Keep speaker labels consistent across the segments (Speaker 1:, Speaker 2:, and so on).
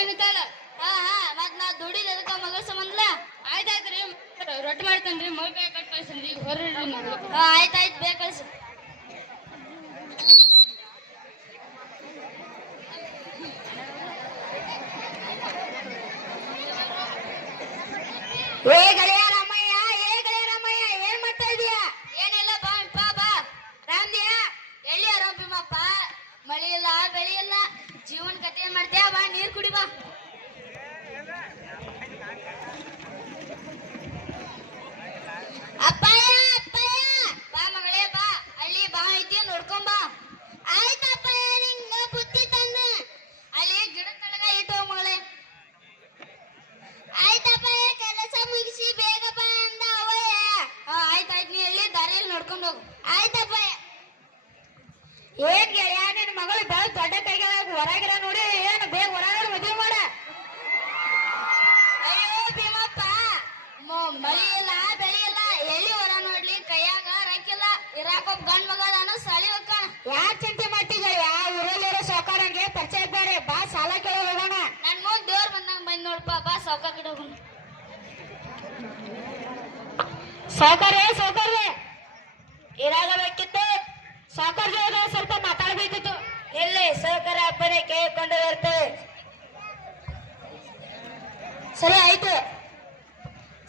Speaker 1: ನಿಂತಾಳ
Speaker 2: ಹಾ ಹಾ ಮತ್ ನಾ ದುಡಿದ ಅದಕ್ಕ ಮಗಳ ಸಂಬಂಧಲ?
Speaker 1: ಆಯ್ತಾಯ್ತ್ರಿ ರೊಟ್ಟಿ ಮಾಡ್ತೇನ್ರಿ ಮೈ ಕೈ ಕಟ್ ಕಳ್ಸನ್ರಿ ಹೊರ್ರಿ ನಾವು
Speaker 2: ಹಾ ಆಯ್ತಾಯ್ತು ಬೇಗ ಕಳ್ಸು.
Speaker 3: ಏ ಗೆಳೆಯ ರಾಮಯ್ಯ ಏ ಗೆಳೆಯ ರಾಮಯ್ಯ ಏನ್ ಮಾಡ್ತಾ ಇದೀಯಾ
Speaker 2: ಏನಿಲ್ಲ ಬಾ ಬಾ ಬಾ ರಾಮ್ದಿಯ ಎಲ್ಲಿ ಆರೋಪಿಮಪ್ಪ ಮಳಿ ಇಲ್ಲ ಬೆಳಿ ಇಲ್ಲ ಜೀವನ ಕತೆ ಏನ್ ಬಾ, ನೀರ್ ಕುಡಿ, ಬಾ. ಅಪ್ಪಯ್ಯ ಅಪ್ಪಯ್ಯ. ಬಾ ಮಗಳೇ, ಬಾ. ಅಲ್ಲಿ ಬಾ ಐತಿ, ನೋಡ್ಕೊಂಡ್ ಬಾ. ಆಯ್ತಪ್ಪಯ್ಯ ನಿಂಗ ಬುದ್ಧಿ ತಂದ. ಅಲ್ಲಿ ಗಿಡ ತಳಗ ಇಟ್ಟು ಮಗಳೇ. ಆಯ್ತಪ್ಪಯ್ಯ ಕೆಲಸ ಮುಗಿಸಿ ಬೇಗ ಬಾ ಅಂದ ಅವಯ್ಯ ಆಯ್ತಾಯ್ತು ನೀ ಅಲ್ಲಿ ದಾರಿಯಲ್ಲಿ ನೋಡ್ಕೊಂಡು ಹೋಗು. ಆಯ್ತಪ್ಪಯ್ಯ
Speaker 3: ಏನ್ ಗೆಳೆಯ ನಿನ್ ಮಗಳು ಬಹಳ ದೊಡ್ಡ ಕೈಗೆ ಹೊರಗಿರ ನೋಡಿ ಏನ್ ಬೇಗ ಹೊರಗಡೆ ಮದುವೆ ಮಾಡ
Speaker 2: ಅಯ್ಯೋ ಭೀಮಪ್ಪ ಮ- ಮಳಿ ಇಲ್ಲ ಬೆಳಿ ಇಲ್ಲ ಎಲ್ಲಿ ಹೊರ ನೋಡ್ಲಿ ಕೈಯಾಗ ರಕ್ಕಿಲ್ಲ ಇರಾಕೊಬ್ಬ ಗಂಡ್ ಮಗ ಅದಾನ ಸಾಲಿ ಹೋಗ್ತಾನ
Speaker 3: ಯಾಕ್ ಚಿಂತೆ ಮಾಡ್ತಿ ಗೆಳೆಯ ಊರಲ್ಲಿರೋ ಸಾವುಕಾರಂಗೆ ಪರಿಚಯ ಇದ್ದಾರೆ ಬಾ ಸಾಲ ಕೇಳಿ ಹೋಗೋಣ
Speaker 2: ನನ್ ಮುಂದ್ ದೇವ್ರ ಬಂದಂಗ ಬಂದ್ ನೋಡ್ಪ ಬಾ ಸಾವ್ಕಾರ ಕಡೆ ಹೋಗೋಣ
Speaker 3: ಸಾವುಕಾರೇ ಸಾವುಕಾರ್ರೆ ಇರಾಗಬೇಕಿತ್ತು ಸಾವುಕಾರ ಸ್ವಲ್ಪ ಮಾತಾಡಬೇಕಿತ್ತು. ಇಲ್ಲಿ ಸಹಕಾರ ಅಪ್ಪನೇ ಕೇಳಿಕೊಂಡು ಬರ್ತೇವೆ ಸರಿ ಆಯ್ತು.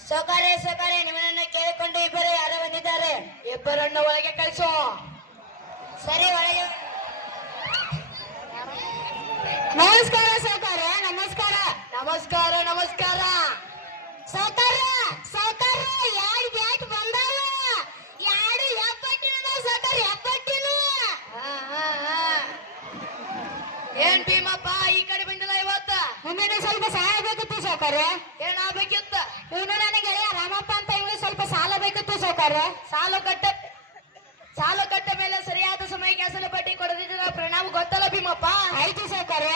Speaker 3: ಸೌಕರ್ಯ ಸೌಕರ್ಯ. ನಿಮ್ಮನ್ನು ಕೇಳಿಕೊಂಡು ಇಬ್ಬರು ಯಾರು ಬಂದಿದ್ದಾರೆ. ಇಬ್ಬರನ್ನು ಒಳಗೆ ಕಳಿಸು. ಸರಿ ಒಳಗೆ. ನಮಸ್ಕಾರ ಸೌಕರ್ಯ. ನಮಸ್ಕಾರ. ನಮಸ್ಕಾರ ನಮಸ್ಕಾರ. ಸಹಕಾರ ಸಹಕಾರ ಯಾರು ಬ್ಯಾಟ್ ಬಂದಾವ ಯಾರು ಎಪ್ಪಟ್ಟಿನ ಸೌಕರ್ಯ ಎಪ್ಪಟ್ಟಿನ
Speaker 1: ಏನ್ ಭೀಮಪ್ಪ ಈ ಕಡೆ ಬಂದಿಲ್ಲ ಇವತ್ತ
Speaker 3: ಮುಂದಿನ ಸ್ವಲ್ಪ ಸಹಾಯ ಬೇಕಿತ್ತು ಸೌಕರ್ಯ
Speaker 1: ಏನಾಗ್ಬೇಕಿತ್ತ
Speaker 3: ಇವನು ನನ್ನ ಗೆಳೆಯ ರಾಮಪ್ಪ ಅಂತ ಇವನು ಸ್ವಲ್ಪ ಸಾಲ ಬೇಕಿತ್ತು ಸೌಕರ್ಯ
Speaker 1: ಸಾಲ ಕಟ್ಟ ಸಾಲ ಕಟ್ಟ ಮೇಲೆ ಸರಿಯಾದ ಸಮಯಕ್ಕೆ ಅಸಲು ಬಡ್ಡಿ ಕೊಡದಿದ್ದ ಪ್ರಣಾಮ. ಗೊತ್ತಲ್ಲ ಭೀಮಪ್ಪ?
Speaker 3: ಆಯ್ತು ಸೌಕರ್ಯ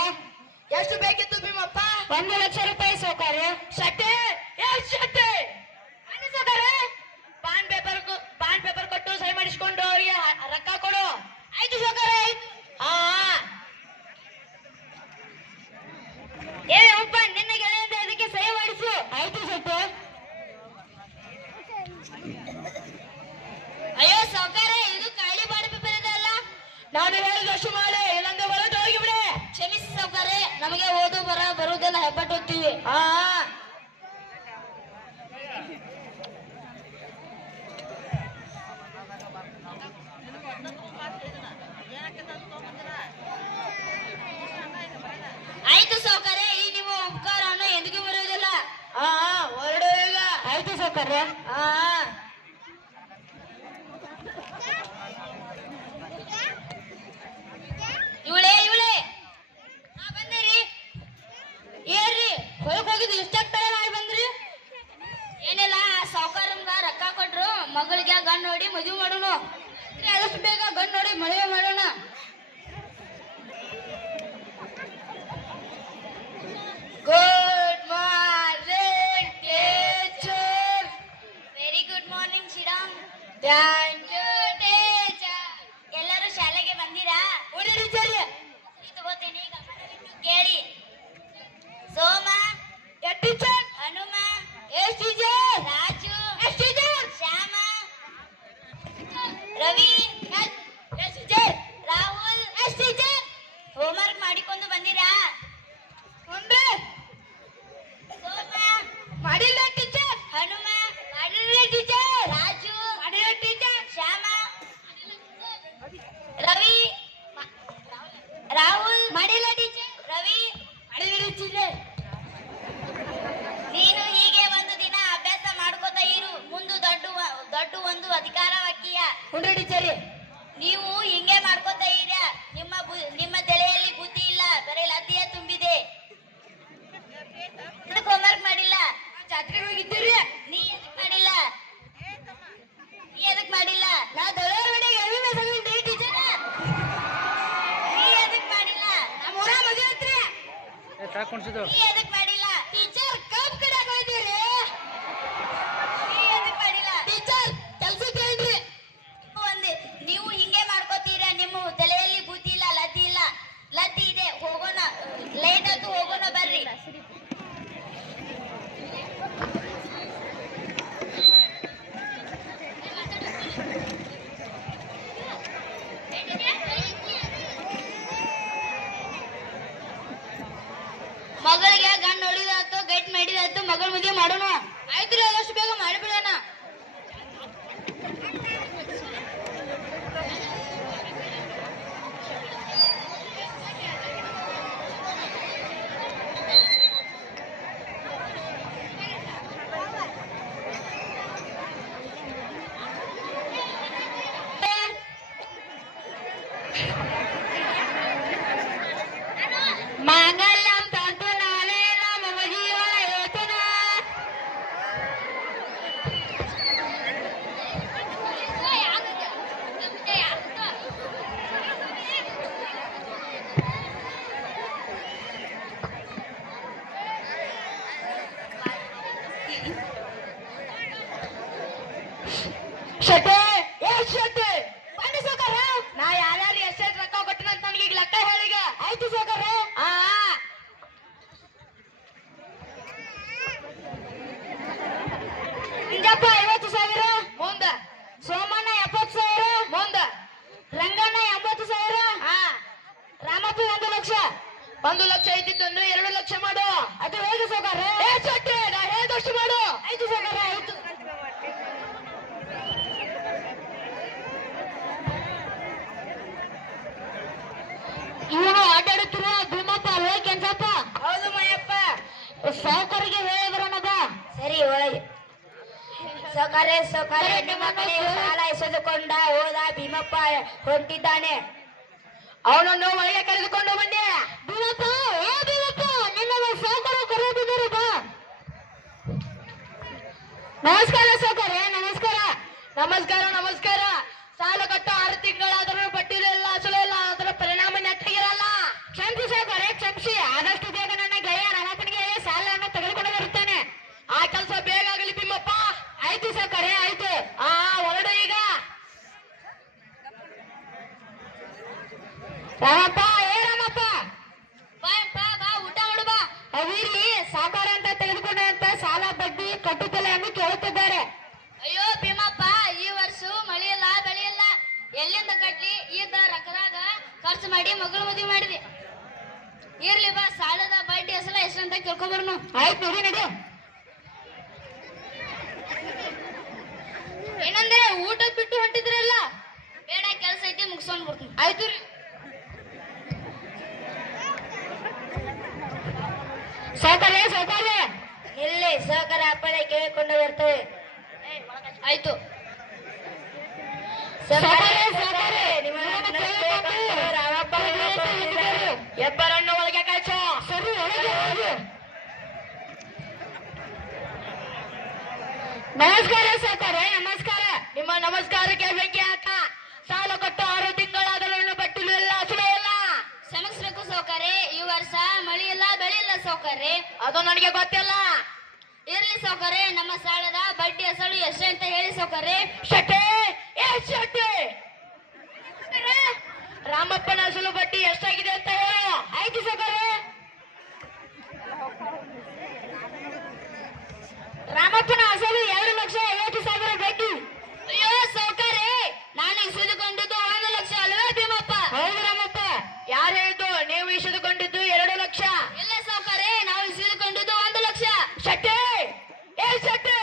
Speaker 1: ಎಷ್ಟು ಬೇಕಿತ್ತು ಭೀಮಪ್ಪ?
Speaker 3: ಒಂದು ಲಕ್ಷ ರೂಪಾಯಿ ಸೌಕರ್ಯ
Speaker 1: ಶಟ್ಟೆ ಎಷ್ಟು ಸೌಕರ್ಯ ಬಾಂಡ್ ಪೇಪರ್ ಬಾಂಡ್ ಪೇಪರ್ ಕೊಟ್ಟು ಸಹಿ ಮಾಡಿಸ್ಕೊಂಡು ಅವ್ರಿಗೆ ರೊಕ್ಕ ಕೊಡು ಆಯ್ತು ಸೌಕರ್ಯ ಆಯ್ತು ಹಾ ಏ ಅಪ್ಪ ನಿನ್ನ ಗೆಳೆಯಂತೆ ಅದಕ್ಕೆ ಸಹಿ ಮಾಡಿಸು
Speaker 3: ಆಯ್ತು ಸ್ವಲ್ಪ
Speaker 2: ಅಯ್ಯೋ ಸಾವ್ಕಾರ ಇದು ಕಾಳಿ ಬಾಡಿ ಪೇಪರ್ ಇದೆ ಅಲ್ಲ
Speaker 1: ನಾನು ಹೇಳಿದಷ್ಟು ಮಾಡಿ ಇಲ್ಲಂದ್ರೆ ಹೊರಟು ಹೋಗಿಬಿಡೆ
Speaker 2: ಕ್ಷಮಿಸಿ ಸಾವ್ಕಾರ ನಮಗೆ ಓದು ಬರ ಬರುವುದೆಲ್ಲ ಹೆಬ್ಬಟ್ಟು ಹೋಗ್ತೀವಿ
Speaker 1: ಹಾ
Speaker 2: ಆಯ್ತು ಸಾವ್ಕಾರ ಈ ನಿಮ್ಮ ಉಪಕಾರವನ್ನು ಎಂದಿಗೂ ಬರುವುದಿಲ್ಲ
Speaker 1: ಹಾ ಹೊರಡು ಈಗ
Speaker 3: ಆಯ್ತು ಸೌಕರ್ಯ
Speaker 1: ಹಾ
Speaker 2: ಇವಳೇ ಇವಳೇ ಹಾ ಬಂದಿರಿ ಏನ್ರಿ ಹೊಳಕ್ ಹೋಗಿದ್ದು ಇಷ್ಟಾಗ್ತಾರೆ ಮಾಡಿ ಬಂದ್ರಿ ಏನಿಲ್ಲ ಸಾವುಕಾರಂಗ ರೊಕ್ಕ ಕೊಟ್ರು ಮಗಳಿಗೆ ಗಂಡ್ ನೋಡಿ ಮದುವೆ ಮಾಡೋಣ ಆದಷ್ಟು ಬೇಗ ಗಂಡ್ ನೋಡಿ ಮದುವೆ ಮಾಡೋಣ good morning teacher very good morning Shriram thank you teacher ಎಲ್ಲರೂ ಶಾಲೆಗೆ ಬಂದಿರಾ
Speaker 1: ಹೊಡಿರಿ ಸರಿ
Speaker 2: ಸರಿ ತಗೋತೀನಿ ಗಮನವಿಟ್ಟು ಕೇಳಿ ಸೋಮ
Speaker 1: ಟೀಚರ್
Speaker 2: ಹನುಮ
Speaker 1: ಎಷ್ಟು ಟೀಚರ್
Speaker 2: ರಾಜು
Speaker 1: ಎಷ್ಟು ಟೀಚರ್
Speaker 2: ಶ್ಯಾಮ ರವಿ
Speaker 1: ಎಷ್ಟು ಟೀಚರ್
Speaker 2: ರಾಹುಲ್
Speaker 1: ಎಷ್ಟು ಟೀಚರ್
Speaker 2: ಹೋಮ್ವರ್ಕ್ ಮಾಡಿಕೊಂಡು ಬಂದಿರಾ
Speaker 1: ಮುಂದೆ
Speaker 2: ಸೋಮ
Speaker 1: ಮಾಡಿಲ್ಲ ಟೀಚರ್
Speaker 2: ಹನುಮ
Speaker 1: ಮಾಡಿಲ್ಲ ಟೀಚರ್
Speaker 2: ರಾಜು
Speaker 1: ಮಾಡಿಲ್ಲ ಟೀಚರ್
Speaker 2: ಶ್ಯಾಮ ರವಿ ರಾಹುಲ್
Speaker 3: ಮಾಡಿಲ್ಲ ಟೀಚರ್
Speaker 2: ರವಿ
Speaker 1: ಮಾಡಿಲ್ಲ ಟೀಚರ್
Speaker 2: ನೀನು ಹೀಗೆ ಒಂದು ದಿನ ಅಭ್ಯಾಸ ಮಾಡ್ಕೋತಾ ಇರು ಮುಂದೆ ದೊಡ್ಡ ದೊಡ್ಡ ಒಂದು ಅಧಿಕಾರವಾಕ್ಯ
Speaker 1: ಹುಂಡ್ರಿ ಟೀಚರ್
Speaker 2: ನೀವು ಹಿಂಗೆ ಮಾಡ್ಕೋತಾ ಇದ್ಯಾ ನಿಮ್ಮ ನಿಮ್ಮ ತಲೆಯಲ್ಲಿ ಬುದ್ಧಿ ಇಲ್ಲ. ಬರೀ ಲದ್ದಿಯ ತುಂಬಿದೆ. ಹೋಮ್ವರ್ಕ್ ಮಾಡಿಲ್ಲ.
Speaker 1: ಜಾತ್ರೆಗೆ ಹೋಗಿದ್ದೀರಿ.
Speaker 2: ನೀ ಎದಕ್ ಮಾಡಿಲ್ಲ? ನೀ ಎದಕ್ ಮಾಡಿಲ್ಲ?
Speaker 1: ನಾ ದೊಡ್ಡವರವರೆಗೆ ಎಲ್ಲಿ ಮೇಸಂಗಿದ್ದೆ ಟೀಚರ್?
Speaker 2: ನೀ ಎದಕ್ ಮಾಡಿಲ್ಲ?
Speaker 1: ನಮ್ಮ ಊರ ಮದುವೆ
Speaker 2: ನೀ ಎದಕ್ ಒಂದು
Speaker 3: ಲಕ್ಷ
Speaker 1: ಇದ್ದಿದ್ದನ್ನು ಎರಡು ಲಕ್ಷ ಮಾಡು.
Speaker 3: ಅದು ಹೇಗೆ
Speaker 1: ಶೆಟ್ಟೆ ನಾ ಹೇಳಿದಷ್ಟು ಮಾಡು.
Speaker 3: ಐದು ಸೌಕಾರ ಆಯ್ತು. ಇವನು ಆಟಾಡುತ್ತಿರುವ ಭೀಮಪ್ಪ ಅಲ್ವೇ ಕೆಂಚಪ್ಪ?
Speaker 1: ಹೌದು ಮಯಪ್ಪ.
Speaker 3: ಸಾಕರಿಗೆ ಹೇಳಿ ಬರೋಣ
Speaker 2: ಸರಿ ಒಳಗೆ. ಸೌಕರ್ಯ ಸೌಕರ್ಯ ಹೆಣ್ಣು ಮಕ್ಕಳಿಗೆ ಸಾಲ ಎಸೆದುಕೊಂಡ ಹೋದ ಭೀಮಪ್ಪ ಹೊಂಟಿದ್ದಾನೆ.
Speaker 1: ಅವನನ್ನು ಒಳಗೆ ಕರೆದುಕೊಂಡು ಬಂದೆ.
Speaker 3: ಭೀಮಪ್ಪ, ಏ ಭೀಮಪ್ಪ ನಿನ್ನ ಸೋಕರು ಕರೆದಿದ್ದಾರೆ ನಮಸ್ಕಾರ ಸಾವುಕಾರ ನಮಸ್ಕಾರ.
Speaker 1: ನಮಸ್ಕಾರ ನಮಸ್ಕಾರ. ಸಾಲ ಕಟ್ಟು ಆರು ತಿಂಗಳಾದರೂ ಬಡ್ಡಿ ಇಲ್ಲ ಅಸಲು ಇಲ್ಲ ಅದರ ಪರಿಣಾಮ ನೆಟ್ಟಗಿರಲ್ಲ
Speaker 3: ಕ್ಷಮಿಸಿ ಸಾವುಕಾರ ಕ್ಷಮಿಸಿ ಆದಷ್ಟು ಬೇಗ ನನ್ನ ಗೆಳೆಯ ರಾಮಪ್ಪನಿಗೆ ಹೇಳಿ ಸಾಲವನ್ನು ತೆಗೆದುಕೊಂಡು ಬರುತ್ತಾನೆ
Speaker 1: ಆ ಕೆಲಸ ಬೇಗ ಆಗಲಿ ಭೀಮಪ್ಪ
Speaker 3: ಆಯ್ತು ಸಾವುಕಾರ ಆಯ್ತು
Speaker 1: ಆ ಹೊರಡು ಈಗ
Speaker 3: ರಾಮಪ್ಪ ಏ ರಾಮಪ್ಪ
Speaker 2: ಬಾ ಬಾ ಬಾ ಊಟ ಮಾಡು ಬಾ
Speaker 3: ಅವಿರಿ ಸಾಕಾರ ಅಂತ ತೆಗೆದುಕೊಂಡಂತ ಸಾಲ ಬಡ್ಡಿ ಕಟ್ಟುತ್ತಿಲ್ಲ ಎಂದು ಕೇಳುತ್ತಿದ್ದಾರೆ
Speaker 2: ಅಯ್ಯೋ ಭೀಮಪ್ಪ ಈ ವರ್ಷ ಮಳಿ ಇಲ್ಲ ಬೆಳೆ ಇಲ್ಲ ಎಲ್ಲಿಂದ ಕಟ್ಲಿ ಇದ್ದ ರೊಕ್ಕದಾಗ ಖರ್ಚು ಮಾಡಿ ಮಗಳು ಮದುವೆ ಮಾಡಿದೆ ಇರ್ಲಿ ಬಾ ಸಾಲದ ಬಡ್ಡಿ ಹೆಸಲ
Speaker 3: ಆಯ್ತು ನೋಡಿ ನಡಿ.
Speaker 2: ಏನಂದ್ರೆ ಊಟ ಬಿಟ್ಟು ಹೊಂಟಿದ್ರಲ್ಲ? ಬೇಡ ಕೆಲಸ ಐತಿ ಮುಗಿಸ್ಕೊಂಡ್ ಬರ್ತೀನಿ.
Speaker 1: ಆಯ್ತು ರೀ.
Speaker 3: ಸಾವುಕಾರ ಸಾವುಕಾರ
Speaker 2: ಇಲ್ಲಿ ಸಹಕಾರ ಅಪ್ಪಣೆ ಕೇಳಿಕೊಂಡು ಬರ್ತೇವೆ. ಆಯ್ತು.
Speaker 3: ಸಾವುಕಾರ ಸಾವುಕಾರ
Speaker 1: ನಿಮ್ಮ ಎಬ್ಬರನ್ನು ಒಳಗೆ ಕಳಿಸೋ
Speaker 3: ಸರಿ ಒಳಗೆ ಹೋಗು ನಮಸ್ಕಾರ ಸಾವುಕಾರ ನಮಸ್ಕಾರ.
Speaker 1: ನಿಮ್ಮ ನಮಸ್ಕಾರಕ್ಕೆ ಬೆಂಕಿ ಹಾಕ ಸಾಲ ಕೊಟ್ಟು ಆರು ಇನ್ನು ಬಡ್ಡಿಲು ಇಲ್ಲ ಅಸಲು ಇಲ್ಲ.
Speaker 2: ಕ್ಷಮಿಸ್ಬೇಕು ಸೌಕರ್ಯ ಈ ವರ್ಷ ಮಳಿ ಇಲ್ಲ ಬೆಳೆ ಇಲ್ಲ ಸೌಕರ್ಯ
Speaker 1: ಅದು ನನಗೆ ಗೊತ್ತಿಲ್ಲ.
Speaker 2: ಇರ್ಲಿ ಸೌಕರ್ಯ ನಮ್ಮ ಸಾಲದ ಬಡ್ಡಿ ಅಸಲು ಎಷ್ಟೇ ಅಂತ ಹೇಳಿ ಸೌಕರ್ಯ
Speaker 1: ಶಟೇ ಏ ಶಟೆ ರಾಮಪ್ಪನ ಅಸಲು ಬಡ್ಡಿ ಎಷ್ಟಾಗಿದೆ ಅಂತ ಹೇಳು.
Speaker 3: ಆಯ್ತು ಸಾವುಕಾರ ರಾಮಪ್ಪನ ಅಸಲು ಎರಡು ಲಕ್ಷ ಐವತ್ತು ಸಾವಿರ ಬಡ್ಡಿ
Speaker 2: ಅಯ್ಯೋ ಸೌಕರ್ಯ ನಾನು ಇಸಿದುಕೊಂಡಿದ್ದು ಒಂದು ಲಕ್ಷ ಅಲ್ವೇ ಭೀಮಪ್ಪ
Speaker 3: ಹೌದು ರಾಮಪ್ಪ
Speaker 1: ಯಾರು ಹೇಳಿದ್ದು ನೀವು ಇಸಿದುಕೊಂಡಿದ್ದು ಎರಡು ಲಕ್ಷ
Speaker 2: ಇಲ್ಲ ಸೌಕರ್ಯ ನಾವು ಇಸಿದುಕೊಂಡಿದ್ದು ಒಂದು ಲಕ್ಷ
Speaker 1: ಶೆಟ್ಟೆ ಏ ಶೆಟ್ಟೆ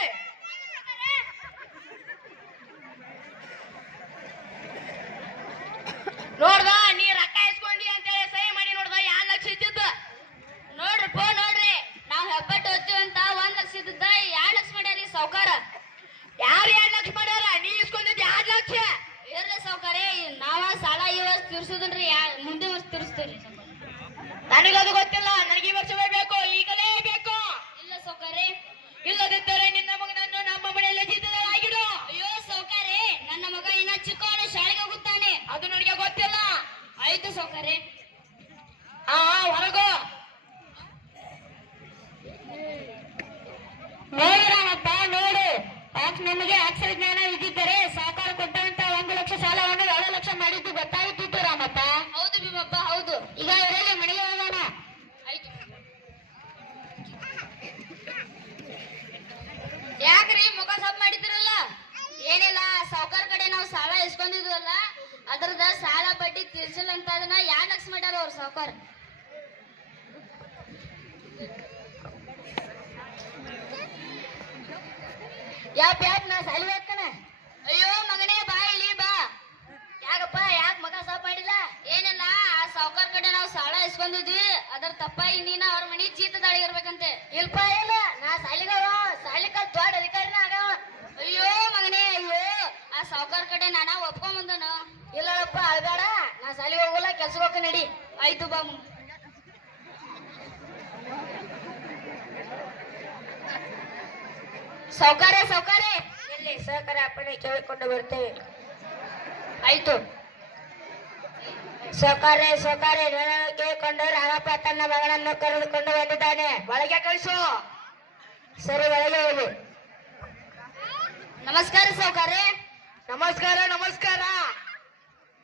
Speaker 1: ನೋಡ್ದ ನೀ ರೊಕ್ಕ ಇಸ್ಕೊಂಡಿ ಅಂತೇಳಿ ಸಹಿ ಮಾಡಿ ನೋಡ್ದ ಯಾರ್ ಲಕ್ಷ ಇದ್ದಿದ್ದು
Speaker 2: ನೋಡ್ರಪ್ಪ ನೋಡ್ರಿ ನಾವು ಹೆಬ್ಬಟ್ಟು ಹೋಗ್ತೀವಿ ಅಂತ ಒಂದ್ ಲಕ್ಷ ಇದ್ದಿದ್ದ ಎರಡ್ ಲಕ್ಷ ಮಾಡ್ಯಾರಿ ಸೌಕಾರ
Speaker 1: ಯಾರು ಎರಡ್ ಲಕ್ಷ ಮಾಡ್ಯಾರ ನೀ ಇಸ್ಕೊಂಡಿದ್ದು ಎರಡ್ ಲಕ್ಷ
Speaker 2: ಇರ್ಲಿ ಸೌಕರ್ಯ ನಾವ ಸಾಲ ಈ ವರ್ಷ ತೀರ್ಸುದನ್ರಿ ಯಾ- ಮುಂದಿನ ವರ್ಷ ತೀರಿಸ್ತೀವಿ
Speaker 1: ನನಗದು ಗೊತ್ತಿಲ್ಲ ನನಗೆ ಈ ವರ್ಷವೇ ಬೇಕು ಈಗಲೇ ಬೇಕು
Speaker 2: ಇಲ್ಲ ಸೌಕರ್ಯ
Speaker 1: ಇಲ್ಲದಿದ್ದರೆ ನಿನ್ನ ಮಗನನ್ನು ನಮ್ಮ ಮನೆಯಲ್ಲಿ ಜಿದ್ದಲಾಗಿಡು
Speaker 2: ಅಯ್ಯೋ ಸೌಕರ್ಯ ನನ್ನ ಮಗ ಇನ್ನ ಚಿಕ್ಕವನು ಶಾಲೆಗೆ ಹೋಗುತ್ತಾನೆ
Speaker 1: ಅದು ನನಗೆ ಗೊತ್ತಿಲ್ಲ
Speaker 2: ಆಯ್ತು ಸೌಕರ್ಯ
Speaker 1: ಆ ಹೊರಗು
Speaker 3: ನೋಡಿ ರಾಮಪ್ಪ ನೋಡಿ. ನಿಮಗೆ ಅಕ್ಷರ ಜ್ಞಾನ ಇದ್ದಿದ್ದರೆ ಸಾಕಾರ ಕೊಟ್ಟಂತ ಒಂದು ಲಕ್ಷ ಸಾಲವನ್ನು ಎರಡು ಲಕ್ಷ ಮಾಡಿದ್ದು ಗೊತ್ತಾಗುತ್ತಿತ್ತು ರಾಮಪ್ಪ.
Speaker 2: ಹೌದು ಭೀಮಪ್ಪ ಹೌದು.
Speaker 3: ಈಗ ಇವರಲ್ಲಿ ಮನೆಗೆ ಹೋಗೋಣ.
Speaker 2: ಯಾಕ್ರಿ ಮುಖ ಸಪ್ ಮಾಡಿದ್ರಲ್ಲ? ಏನಿಲ್ಲ ಸಾವುಕಾರ ಕಡೆ ನಾವು ಸಾಲ ಇಸ್ಕೊಂಡಿದ್ವಲ್ಲ ಅದ್ರದ ಸಾಲ ಬಡ್ಡಿ ತೀರ್ಸಿಲ್ಲ ಅಂತ ಅದನ್ನ ಯಾರ್ ಲಕ್ಷ ಮಾಡ್ಯಾರ ಅವ್ರ ಸಾವುಕಾರ?
Speaker 3: ಯಾಪ್ ಯಾಕೆ ನಾ ಸಾಲಿ ಹಾಕಣ
Speaker 2: ಅಯ್ಯೋ, ಮಗನೇ, ಬಾ ಇಲ್ಲಿ, ಬಾ. ಯಾಕಪ್ಪ, ಯಾಕೆ ಮಗ ಸಾಪ್ ಮಾಡಿಲ್ಲ ಏನಿಲ್ಲ, ಆ ಸಾವುಕಾರ ಕಡೆ ನಾವು ಸಾಲ ಇಸ್ಕೊಂಡಿದ್ವಿ. ಅದ್ರ ತಪ್ಪಾಗಿ ನೀನ ಅವ್ರ ಮನಿ ಚೀತದಾಳಿ ಇರ್ಬೇಕಂತೆ.
Speaker 3: ಇಲ್ಪ ಇಲ್ಲ, ನಾ ಸಾಲಿಗವ ಸಾಲಿ ದೊಡ್ಡ ಅಧಿಕಾರಿನ ಆಗವ
Speaker 2: ಅಯ್ಯೋ, ಮಗನೇ, ಅಯ್ಯೋ, ಆ ಸಾವುಕಾರ ಕಡೆ ನಾನ ಒಪ್ಕೊಂಡ್ ಬಂದನು.
Speaker 3: ಇಲ್ಲಪ್ಪ ಅಳ್ಬೇಡ, ನಾ ಸಾಲಿಗೆ ಹೋಗಲ್ಲ ಕೆಲ್ಸಕ್ಕೆ ಹೋಗ ನಡಿ.
Speaker 2: ಆಯ್ತು ಬಾ
Speaker 3: ಸೌಕಾರೆ ಸೌಕರ್ಯ. ಇಲ್ಲಿ ಸಹಕಾರ ಅಪ್ಪಣೆ ಕೇಳಿಕೊಂಡು ಬರ್ತೇವೆ.
Speaker 2: ಆಯ್ತು.
Speaker 3: ಸೌಕರ್ಯ ಸೌಕರ್ಯ. ಕೇಳಿಕೊಂಡು ರಾಮಪ್ಪ ತನ್ನ ಮಗಳನ್ನು ಕರೆದುಕೊಂಡು ಬಂದಿದ್ದಾನೆ. ಒಳಗೆ ಕಳಿಸು. ಸರಿ ಒಳಗೆ ಹೋಗಿ.
Speaker 2: ನಮಸ್ಕಾರ ಸೌಕರ್ಯ.
Speaker 3: ನಮಸ್ಕಾರ ನಮಸ್ಕಾರ.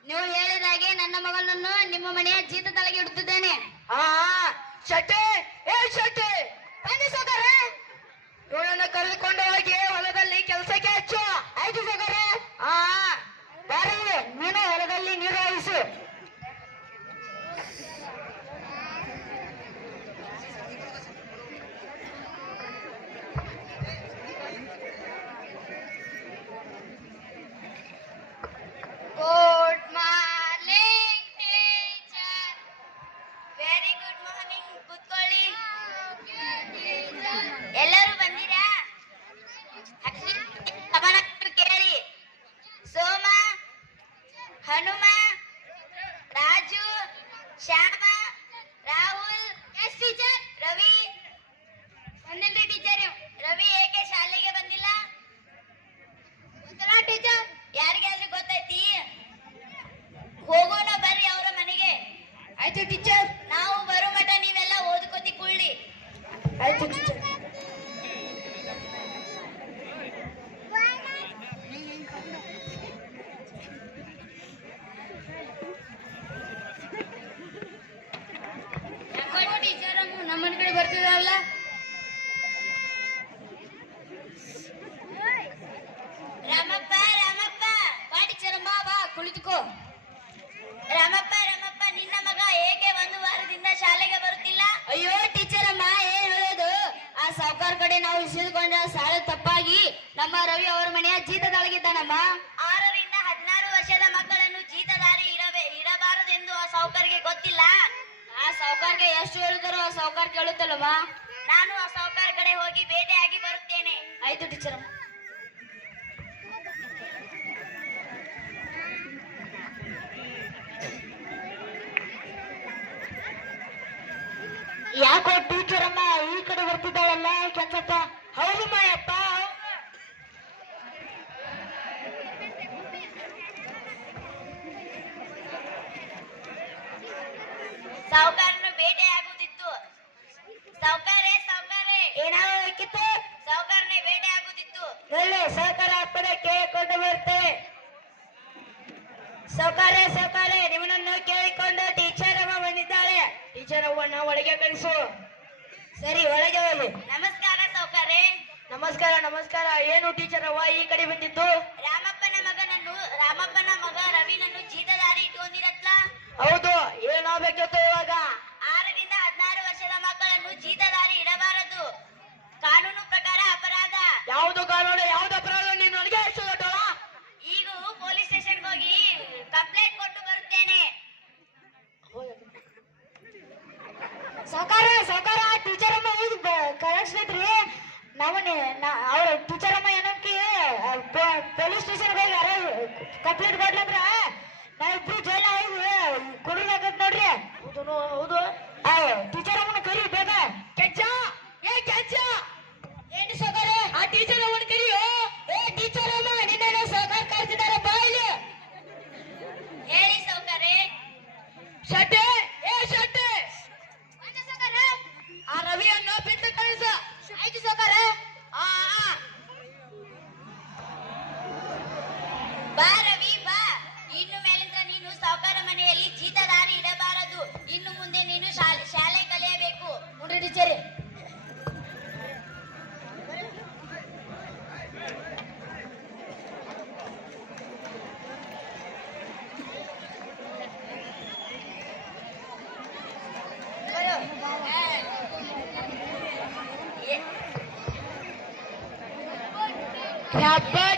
Speaker 2: ನೀವು ಹೇಳಿದ ಹಾಗೆ ನನ್ನ ಮಗನನ್ನು ನಿಮ್ಮ ಮನೆಯ ಜೀತದೊಳಗೆ ಇಡುತ್ತಿದ್ದೇನೆ.
Speaker 3: ಹಾ ಶೆಟ್ಟಿ ಏ ಶೆಟ್ಟಿ ಬನ್ನಿ ಸೌಕರ್ಯ. ಇವಳನ್ನು ಕರೆದುಕೊಂಡು ಹೋಗಿ ಹೊಲದಲ್ಲಿ ಕೆಲಸಕ್ಕೆ ಹಚ್ಚು. ಆಯ್ತು ಸೌಕರ್ಯ ಆ ಬಾರಿ ನೀನು ಹೊಲದಲ್ಲಿ ನೀರು
Speaker 2: good morning teacher very good morning ಕೂತ್ಕೊಳ್ಳಿ ಎಲ್ಲರೂ ಬಂದಿರಾ ಗಮನ ಕೊಟ್ಟು ಕೇಳಿ ಸೋಮ ಹನುಮ ರಾಜು ಶ್ಯಾಮ ರಾಹುಲ್ ಎಸ್ ಟೀಚರ್ ರವಿ ಬಂದಿಲ್ರಿ ಟೀಚರ್ ರವಿ ಏಕೆ ಶಾಲೆಗೆ ಬಂದಿಲ್ಲ ಗೊತ್ತಿಲ್ಲ ಟೀಚರ್ ಯಾರಿಗಾದ್ರೂ ಗೊತ್ತೈತಿ ಹೋಗೋಣ ಬರ್ರಿ ಅವರ ಮನೆಗೆ
Speaker 3: ಆಯ್ತು ಟೀಚರ್
Speaker 2: ನಾವು ಬರೋ ಮಟ ನೀವೆಲ್ಲ ಓದ್ಕೋತಿ ಕುಳ್ಳಿ
Speaker 3: ಆಯ್ತು ಟೀಚರ್
Speaker 2: ಯಾಕೋ ಟೀಚರ್ ನಮ್ಮ ಮನೆ ಕಡೆ ಬರ್ತಿದಾರಲ್ಲ ರಾಮಪ್ಪ ರಾಮಪ್ಪ ಬಾ ಟೀಚರ್ ಅಮ್ಮ ಬಾ ಕುಳಿತುಕೋ. ರಾಮಪ್ಪ ರಾಮಪ್ಪ ನಿನ್ನ ಮಗ ಏಕೆ ಒಂದು ವಾರದಿಂದ ಶಾಲೆಗೆ ಬರುತ್ತಿಲ್ಲ? ಅಯ್ಯೋ ಟೀಚರ್ ಅಮ್ಮ ಏನ್ ಹೇಳೋದು? ಆ ಸಾವುಕಾರ ಕಡೆ ನಾವು ಇಸಿದುಕೊಂಡ ಸಾಲ ತಪ್ಪಾಗಿ ನಮ್ಮ ರವಿ ಅವರ ಮನೆಯ ಜೀತದೊಳಗಿದ್ದಾನಮ್ಮ. ಆರರಿಂದ ಹದಿನಾರು ವರ್ಷದ ಮಕ್ಕಳನ್ನು ಜೀತದಾರಿ ಇರಬೇ ಇರಬಾರದೆಂದು ಆ ಸಾವುಕಾರಿಗೆ ಗೊತ್ತಿಲ್ಲ? ಆ ಸಾವುಕಾರಿಗೆ ಎಷ್ಟು ಹೇಳಿದರೂ ಆ ಸಾವುಕಾರ ಕೇಳುತ್ತಲ್ಲಮ್ಮ. ನಾನು ಆ ಸಾವುಕಾರ ಕಡೆ ಹೋಗಿ ಭೇಟಿಯಾಗಿ ಬರುತ್ತೇನೆ. ಆಯ್ತು ಟೀಚರ್
Speaker 3: ಯಾಕೋ ಟೀಚರ್ ಅಮ್ಮ ಈ ಕಡೆ ಬರ್ತಿದ್ದಾಳಲ್ಲ ಕೆಲ್ಸಪ್ಪ ಹೌದು ಮಾಯಪ್ಪ. ಸಾವುಕಾರನ
Speaker 2: ಸಾವುಕಾರನು ಭೇಟಿಯಾಗುತ್ತಿತ್ತು ಸಾವುಕಾರೆ. ಸಾವುಕಾರೆ
Speaker 3: ಏನಾಗಬೇಕಿತ್ತು
Speaker 2: ಬೇಟೆ ಆಗುತ್ತಿತ್ತು
Speaker 3: ಒಳ್ಳೆ ಸಹಕಾರ ಅಪ್ಪಣೆ ಕೇಳಿಕೊಂಡು ಬರ್ತೇವೆ ಸೌಕಾರೆ ಸೌಕಾರೆ ಟೀಚರ್ ಅವ್ವನ್ನ ಒಳಗೆ ಕಳಿಸು. ಸರಿ ಒಳಗೆ ಹೋಗಿ.
Speaker 2: ನಮಸ್ಕಾರ ಸೌಕರ್ಯ.
Speaker 3: ನಮಸ್ಕಾರ ನಮಸ್ಕಾರ. ಏನು ಟೀಚರ್ ಅವ್ವ ಈ ಕಡೆ ಬಂದಿದ್ದು?
Speaker 2: ರಾಮಪ್ಪನ ಮಗನನ್ನು ರಾಮಪ್ಪನ ಮಗ ರವಿನನ್ನು ಜೀತದಾರಿ ಇಟ್ಕೊಂಡಿರತ್ಲ.
Speaker 3: ಹೌದು ಏನಾಗಬೇಕಿತ್ತು ಇವಾಗ?
Speaker 2: ಆರರಿಂದ ಹದಿನಾರು ವರ್ಷದ ಮಕ್ಕಳನ್ನು ಜೀತದಾರಿ ಇಡಬಾರದು. ಕಾನೂನು ಪ್ರಕಾರ ಅಪರಾಧ.
Speaker 3: ಯಾವುದು ಕಾನೂನು ಯಾವುದು ಅಪರಾಧ ನೀನು ನನಗೆ ಎಷ್ಟು ದೊಡ್ಡವಳ
Speaker 2: ಈಗ ಪೊಲೀಸ್ ಸ್ಟೇಷನ್ಗೆ ಹೋಗಿ ಕಂಪ್ಲೇಂಟ್ ಕೊಟ್ಟು ಬರುತ್ತೇನೆ
Speaker 3: ಸಾವುಕಾರ ಸಾವುಕಾರ ಟೀಚರ್ ಅಮ್ಮ ಹೋಗಿ ಕಳಿಸ್ಬೇಕ್ರಿ ನಾವನ್ನ ಅವ್ರ ಟೀಚರ್ ಅಮ್ಮ ಏನಕ್ಕೆ ಪೊಲೀಸ್ ಸ್ಟೇಷನ್ ಹೋಗಿ ಯಾರೋ ಕಂಪ್ಲೇಂಟ್ ಕೊಡ್ಲಂದ್ರ ನಾವಿಬ್ರು ಜೈಲ ಹೋಗಿ ಕೊಡ್ಬೇಕಾಗತ್ ನೋಡ್ರಿ. ಹೌದು ಹೌದು. ಟೀಚರ್ ಅಮ್ಮನ ಕರಿ ಬೇಗ ಕೆಚ್ಚ.
Speaker 1: back